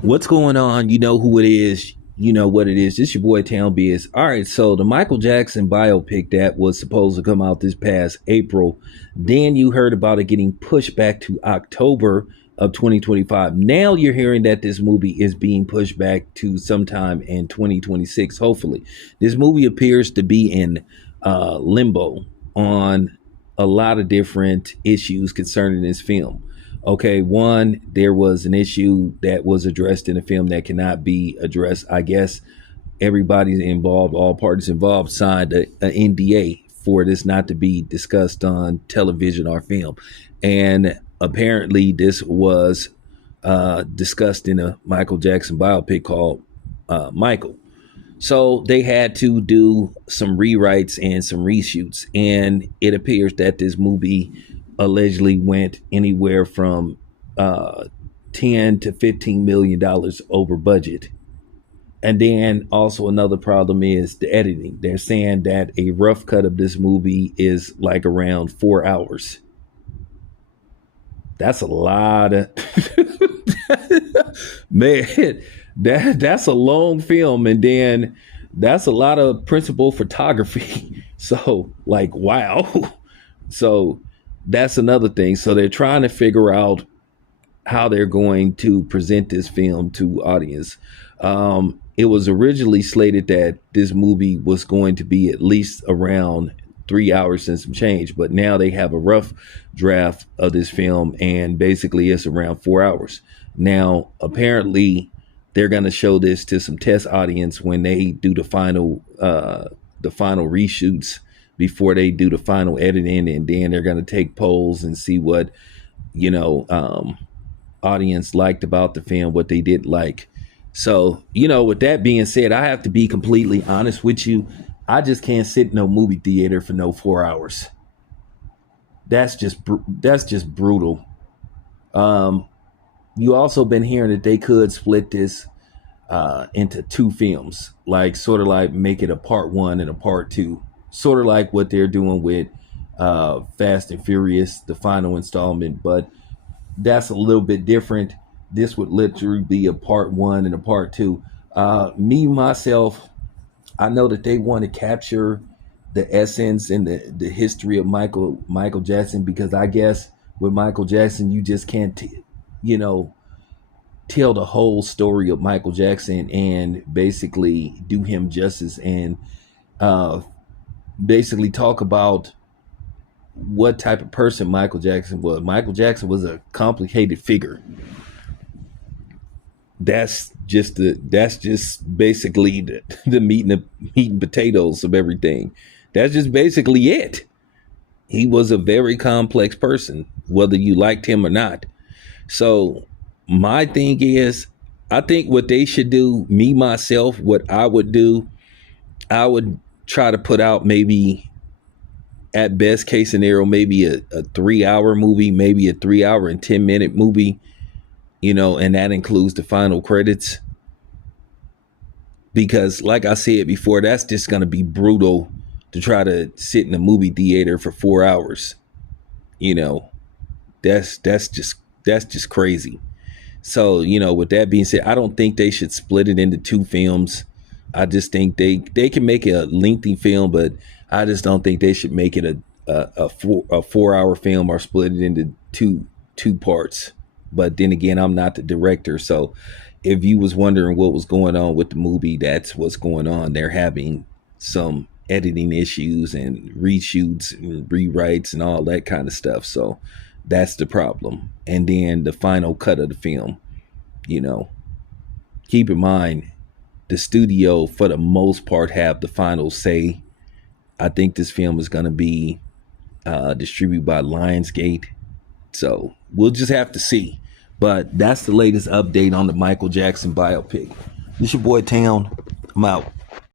What's going on? You know who it is. You know what it is. This your boy Town Biz. All right, so the Michael Jackson biopic that was supposed to come out this past April, then you heard about it getting pushed back to October of 2025. Now you're hearing that this movie is being pushed back to sometime in 2026, hopefully. This movie appears to be in limbo on a lot of different issues concerning this film. Okay, one, there was an issue that was addressed in the film that cannot be addressed. I guess everybody involved, all parties involved, signed a NDA for this not to be discussed on television or film. And apparently, this was discussed in a Michael Jackson biopic called Michael. So they had to do some rewrites and some reshoots. And it appears that this movie allegedly went anywhere from 10 to $15 million over budget. And then also another problem is the editing. They're saying that a rough cut of this movie is like around 4 hours. That's a lot of man. That's a long film, and then that's a lot of principal photography. So, like, wow. So that's another thing. So they're trying to figure out how they're going to present this film to audience. It was originally slated that this movie was going to be at least around 3 hours and some change, but now they have a rough draft of this film, and basically it's around 4 hours. Now, apparently, they're going to show this to some test audience when they do the final reshoots before they do the final editing, and then they're going to take polls and see what you know audience liked about the film, what they didn't like. So, with that being said, I have to be completely honest with you. I just can't sit in no movie theater for no 4 hours. That's just brutal. You also been hearing that they could split this into two films, like sort of like make it a part one and a part two, sort of like what they're doing with Fast and Furious, the final installment. But that's a little bit different. This would literally be a part one and a part two. Me myself, I know that they want to capture the essence and the history of Michael Jackson, because I guess with Michael Jackson you just can't you know tell the whole story of Michael Jackson and basically do him justice, and uh, basically talk about what type of person Michael Jackson was. Michael Jackson was a complicated figure. That's just basically the meat and potatoes of everything. That's just basically it. He was a very complex person, whether you liked him or not. So my thing is, I think what they should do, me myself, what I would do, I would try to put out maybe at best case scenario, maybe a 3 hour movie, maybe a 3 hour and 10 minute movie, and that includes the final credits. Because like I said before, that's just going to be brutal to try to sit in a movie theater for 4 hours. You know, that's just crazy. So, with that being said, I don't think they should split it into two films. I just think they can make it a lengthy film, but I just don't think they should make it a 4 hour film or split it into two parts. But then again, I'm not the director, so if you was wondering what was going on with the movie, that's what's going on. They're having some editing issues and reshoots and rewrites and all that kind of stuff. So that's the problem. And then the final cut of the film, you know, keep in mind the studio for the most part have the final say. I think this film is going to be distributed by Lionsgate. So we'll just have to see. But that's the latest update on the Michael Jackson biopic. This your boy Town. I'm out.